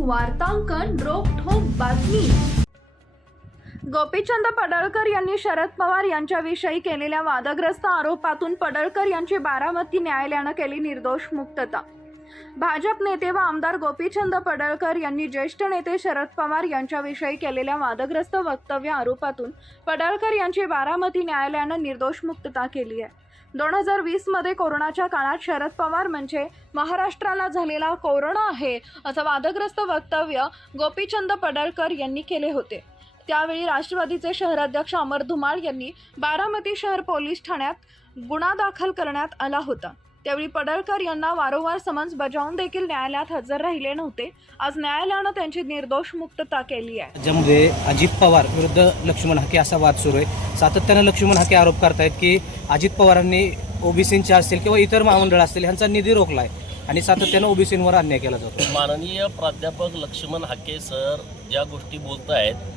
वार्तांकन रोखोक बातमी गोपीचंद पडळकर यांनी शरद पवार यांच्याविषयी केलेल्या वादग्रस्त आरोपातून पडळकर यांची बारामती न्यायालयानं केली निर्दोष मुक्तता भाजप नेते व आमदार गोपीचंद पडळकर यांनी ज्येष्ठ नेते शरद पवार यांच्याविषयी केलेल्या वादग्रस्त वक्तव्य आरोपातून पडळकर यांची बारामती न्यायालयानं निर्दोष मुक्तता केली आहे दोन हजार वीसमध्ये कोरोनाच्या काळात शरद पवार म्हणजे महाराष्ट्राला झालेला कोरोना आहे असं वादग्रस्त वक्तव्य गोपीचंद पडळकर यांनी केले होते त्यावेळी राष्ट्रवादीचे शहराध्यक्ष अमर धुमाळ यांनी बारामती शहर पोलीस ठाण्यात गुन्हा दाखल करण्यात आला होता त्यावेळी पडळकर यांना वारंवार समन्स बजावून देखील न्यायालयात हजर राहिले नव्हते आज न्यायालयानं त्यांची निर्दोष मुक्तता केली आहे ज्यामध्ये अजित पवार विरुद्ध लक्ष्मण हाके असा वाद सुरू आहे सातत्यानं लक्ष्मण हाके आरोप करतायत की अजित पवारांनी ओबीसींच्या असतील किंवा इतर महामंडळ असतील यांचा निधी रोखला आहे आणि सातत्यानं ओबीसींवर अन्याय केला जातो माननीय प्राध्यापक लक्ष्मण हाके सर ज्या गोष्टी बोलत आहेत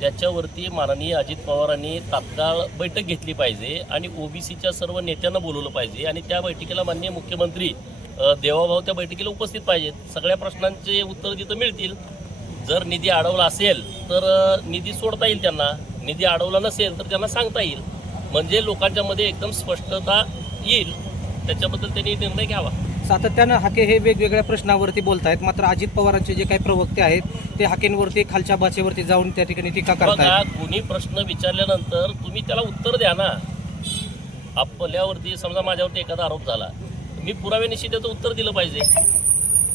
त्याच्यावरती माननीय अजित पवारांनी तात्काळ बैठक घेतली पाहिजे आणि ओबीसीच्या सर्व नेत्यांना बोलवलं पाहिजे आणि त्या बैठकीला माननीय मुख्यमंत्री देवाभाऊ त्या बैठकीला उपस्थित पाहिजेत सगळ्या प्रश्नांचे उत्तर तिथं मिळतील जर निधी अडवला असेल तर निधी सोडता येईल त्यांना निधी अडवला नसेल तर त्यांना सांगता येईल म्हणजे लोकांच्यामध्ये एकदम स्पष्टता येईल त्याच्याबद्दल त्यांनी निर्णय घ्यावा सातत्यानं हाके हे वेगवेगळ्या प्रश्नावरती बोलत आहेत मात्र अजित पवारांचे जे काही प्रवक्ते आहेत ते हाकेंवरती खालच्या भाषेवरती जाऊन त्या ठिकाणी टीका करतात दोन्ही प्रश्न विचारल्यानंतर तुम्ही त्याला उत्तर द्या ना आपल्यावरती समजा माझ्यावरती एखादा आरोप झाला मी पुराव्यानिशी त्याचं उत्तर दिलं पाहिजे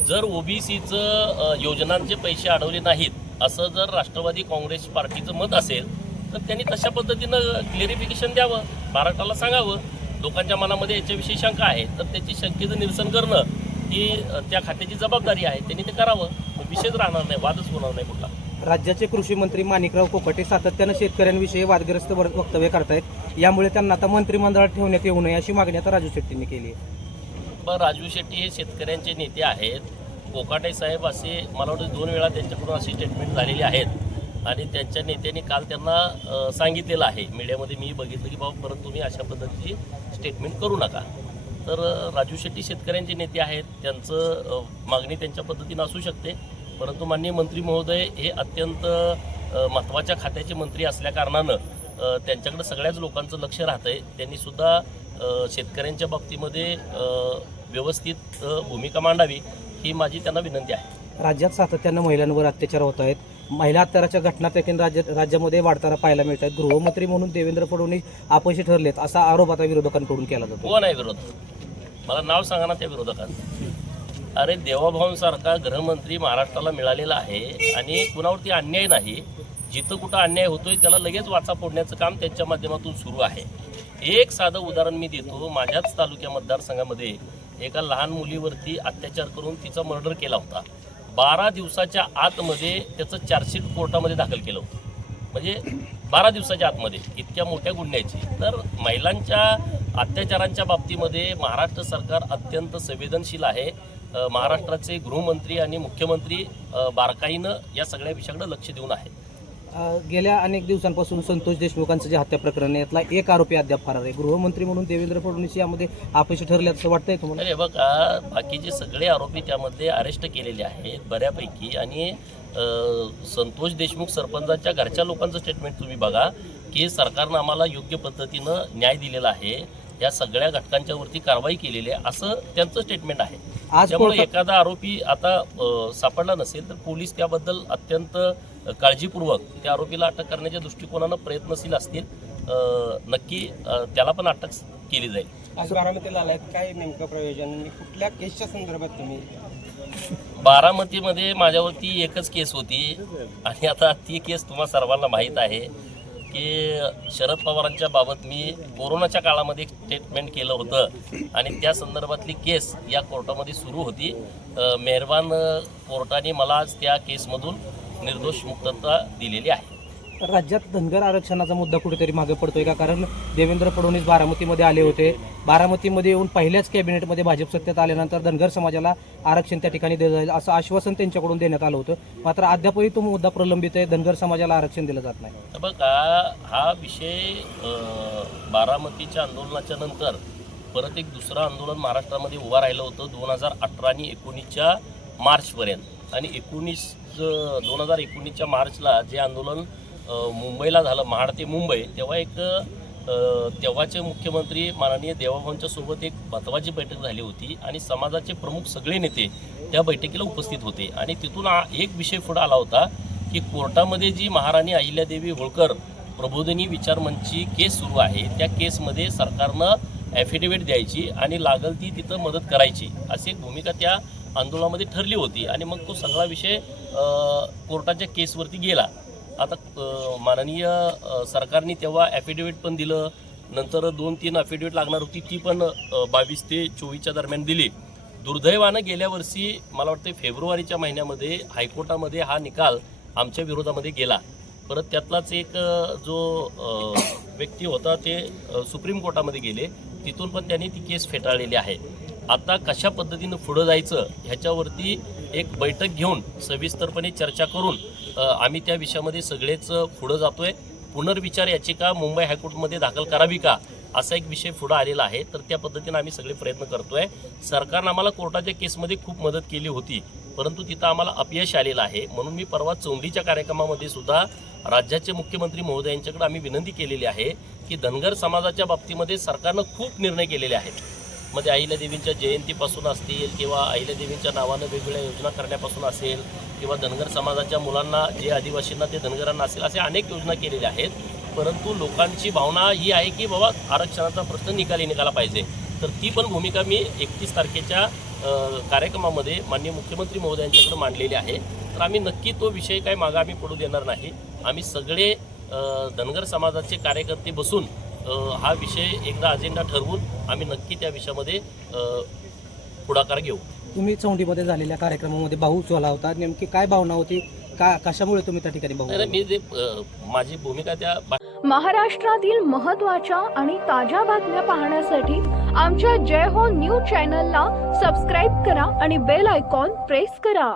जर ओबीसीचं योजनांचे पैसे अडवले नाहीत असं जर राष्ट्रवादी काँग्रेस पार्टीचं मत असेल तर त्यांनी तशा पद्धतीनं क्लिअरिफिकेशन द्यावं भारताला सांगावं लोकांच्या मनामध्ये याच्याविषयी शंका आहे तर त्याची शंकेचं निरसन करणं ही त्या खात्याची जबाबदारी आहे त्यांनी ते करावं विषयच राहणार नाही वादच होणार नाही कुठला राज्याचे कृषी मंत्री माणिकराव कोपटे सातत्यानं शेतकऱ्यांविषयी वादग्रस्त वक्तव्य करतायत यामुळे त्यांना आता मंत्रिमंडळात ठेवण्यात येऊ नये अशी मागणी आता राजू शेट्टींनी केली आहे राजू शेट्टी हे शेतकऱ्यांचे नेते आहेत कोकाटे साहेब असे मला वाटतं दोन वेळा त्यांच्याकडून अशी स्टेटमेंट झालेली आहेत आणि त्यांच्या नेत्यांनी काल त्यांना सांगितलेलं आहे मीडियामध्ये मी बघितलं की बाबा परत तुम्ही अशा पद्धतीची स्टेटमेंट करू नका तर राजू शेट्टी शेतकऱ्यांचे नेते आहेत त्यांचं मागणी त्यांच्या पद्धतीनं असू शकते परंतु माननीय मंत्री महोदय हे अत्यंत महत्त्वाच्या खात्याचे मंत्री असल्याकारणानं त्यांच्याकडे सगळ्याच लोकांचं लक्ष राहतं आहे त्यांनीसुद्धा शेतकऱ्यांच्या बाबतीमध्ये व्यवस्थित भूमिका मांडावी ही माझी त्यांना विनंती आहे राज्यात सातत्यानं महिलांवर अत्याचार होत आहेत महिला अत्याराच्या घटना देखील राज्य राज्यामध्ये वाढताना पाहायला मिळत आहेत गृहमंत्री म्हणून देवेंद्र फडणवीस अपयशी ठरलेत असा आरोप आता विरोधकांकडून केला जातो कोण आहे विरोध मला नाव सांगा ना त्या विरोधकांचं अरे देवाभाऊंसारखा गृहमंत्री महाराष्ट्राला मिळालेला आहे आणि कुणावरती अन्याय नाही जिथं कुठं अन्याय होतोय त्याला लगेच वाचा फोडण्याचं काम त्यांच्या माध्यमातून सुरू आहे एक साधं उदाहरण मी देतो माझ्याच तालुक्या मतदारसंघामध्ये एका लहान मुलीवरती अत्याचार करून तिचा मर्डर केला होता बारा दिवसाच्या आतमध्ये त्याचं चार्जशीट कोर्टामध्ये दाखल केलं होतं म्हणजे बारा दिवसाच्या आतमध्ये इतक्या मोठ्या गुन्ह्याची तर महिलांच्या अत्याचारांच्या बाबतीमध्ये महाराष्ट्र सरकार अत्यंत संवेदनशील आहे महाराष्ट्राचे गृहमंत्री आणि मुख्यमंत्री बारकाईनं या सगळ्या विषयाकडे लक्ष देऊन आहेत गेल्या अनेक दिवसांपासून संतोष देशमुखांचं जे हत्या प्रकरण आहे यातला एक आरोपी अद्याप फरार आहे गृहमंत्री म्हणून देवेंद्र फडणवीस यामध्ये अपयशी ठरले असं वाटतंय तुम्हाला अरे बघा बाकीचे सगळे आरोपी त्यामध्ये अरेस्ट केलेले आहेत बऱ्यापैकी आणि संतोष देशमुख सरपंचाच्या घरच्या लोकांचं स्टेटमेंट तुम्ही बघा की सरकारनं आम्हाला योग्य पद्धतीनं न्याय दिलेला आहे या सगळ्या घटकांच्यावरती कारवाई केलेली आहे असं त्यांचं स्टेटमेंट आहे आज त्यामुळे एखादा आरोपी आता सापडला नसेल तर पोलीस त्याबद्दल अत्यंत काळजीपूर्वक त्या आरोपीला अटक करण्याच्या दृष्टिकोनानं प्रयत्नशील असतील नक्की त्याला पण अटक केली जाईल कुठल्या केसच्या संदर्भात तुम्ही बारामतीमध्ये माझ्यावरती एकच केस होती आणि आता ती केस तुम्हाला सर्वांना माहीत आहे की शरद पवारांच्या बाबत मी कोरोनाच्या काळामध्ये स्टेटमेंट केलं होतं आणि त्या संदर्भातली केस या कोर्टामध्ये सुरू होती मेहरबान कोर्टाने मला आज त्या केसमधून निर्दोष मुक्तता दिलेली आहे राज्यात धनगर आरक्षणाचा मुद्दा कुठेतरी मागे पडतोय का कारण देवेंद्र फडणवीस बारामतीमध्ये आले होते बारामतीमध्ये येऊन पहिल्याच कॅबिनेटमध्ये भाजप सत्तेत आल्यानंतर धनगर समाजाला आरक्षण त्या ठिकाणी दिलं जाईल असं आश्वासन त्यांच्याकडून देण्यात आलं होतं मात्र अद्यापही तो मुद्दा प्रलंबित आहे धनगर समाजाला आरक्षण दिलं जात नाही बघा हा विषय बारामतीच्या आंदोलनाच्या नंतर परत एक दुसरं आंदोलन महाराष्ट्रामध्ये उभं राहिलं होतं दोन हजार अठरा आणि एकोणीसच्या मार्चपर्यंत आणि एकोणीस दोन हजार एकोणीसच्या मार्चला जे आंदोलन मुंबईला झालं महाड ते मुंबई तेव्हा एक तेव्हाचे मुख्यमंत्री माननीय देवाभाऊंच्या सोबत एक महत्त्वाची बैठक झाली होती आणि समाजाचे प्रमुख सगळे नेते त्या बैठकीला उपस्थित होते आणि तिथून एक विषय पुढे आला होता की कोर्टामध्ये जी महाराणी अहिल्यादेवी होळकर प्रबोधिनी विचारमंची केस सुरू आहे त्या केसमध्ये सरकारनं ॲफिडेविट द्यायची आणि लागल ती तिथं मदत करायची अशी एक भूमिका त्या आंदोलनामध्ये ठरली होती आणि मग तो सगळा विषय कोर्टाच्या केसवरती गेला आता माननीय सरकारने तेव्हा ॲफिडेविट पण दिलं नंतर दोन तीन अफिडेव्हिट लागणार होती ती पण बावीस ते चोवीसच्या दरम्यान दिली दुर्दैवानं गेल्या वर्षी मला वाटतं फेब्रुवारीच्या महिन्यामध्ये हायकोर्टामध्ये हा निकाल आमच्या विरोधामध्ये गेला परत त्यातलाच एक जो व्यक्ती होता ते सुप्रीम कोर्टामध्ये गेले तिथून पण त्यांनी ती केस फेटाळलेली आहे आता कशा पद्धतीनं पुढं जायचं ह्याच्यावरती एक बैठक घेऊन सविस्तरपणे चर्चा करून आम्ही त्या विषयामध्ये सगळेच पुढं जातोय पुनर्विचार याचिका मुंबई हायकोर्टमध्ये दाखल करावी का असा एक विषय पुढं आलेला आहे तर त्या पद्धतीनं आम्ही सगळे प्रयत्न करतोय सरकारनं आम्हाला कोर्टाच्या केसमध्ये खूप मदत केली होती परंतु तिथं आम्हाला अपयश आलेलं आहे म्हणून मी परवा चोंडीच्या कार्यक्रमामध्ये सुद्धा राज्याचे मुख्यमंत्री महोदयांच्याकडे आम्ही विनंती केलेली आहे की धनगर समाजाच्या बाबतीमध्ये सरकारनं खूप निर्णय केलेले आहेत मध्ये अहिल्यादेवींच्या जयंतीपासून असतील किंवा अहिल्यादेवींच्या नावानं वेगवेगळ्या योजना करण्यापासून असेल किंवा धनगर समाजाच्या मुलांना जे आदिवासींना ते धनगरांना असेल असे अनेक योजना केलेल्या आहेत परंतु लोकांची भावना ही आहे की बाबा आरक्षणाचा प्रश्न निकाली निघाला पाहिजे तर ती पण भूमिका मी एकतीस तारखेच्या कार्यक्रमामध्ये माननीय मुख्यमंत्री महोदयांच्याकडे मांडलेली आहे तर आम्ही नक्की तो विषय काय मागा आम्ही पडू देणार नाही आम्ही सगळे धनगर समाजाचे कार्यकर्ते बसून हा विषय एकदा अजेंडा ठरवून आम्ही नक्की त्या विषयामध्ये पुढाकार घेऊ तुम्ही चौंडीमध्ये झालेल्या कार्यक्रमामध्ये भाऊ चोला होता नेमकी काय भावना होती का कशामुळे तुम्ही त्या ठिकाणी भाऊ मी माझी भूमिका त्या महाराष्ट्रातील महत्त्वाच्या आणि ताज्या बातम्या पाहण्यासाठी आमच्या जय हो न्यूज चॅनलला सबस्क्राईब करा आणि बेल आयकॉन प्रेस करा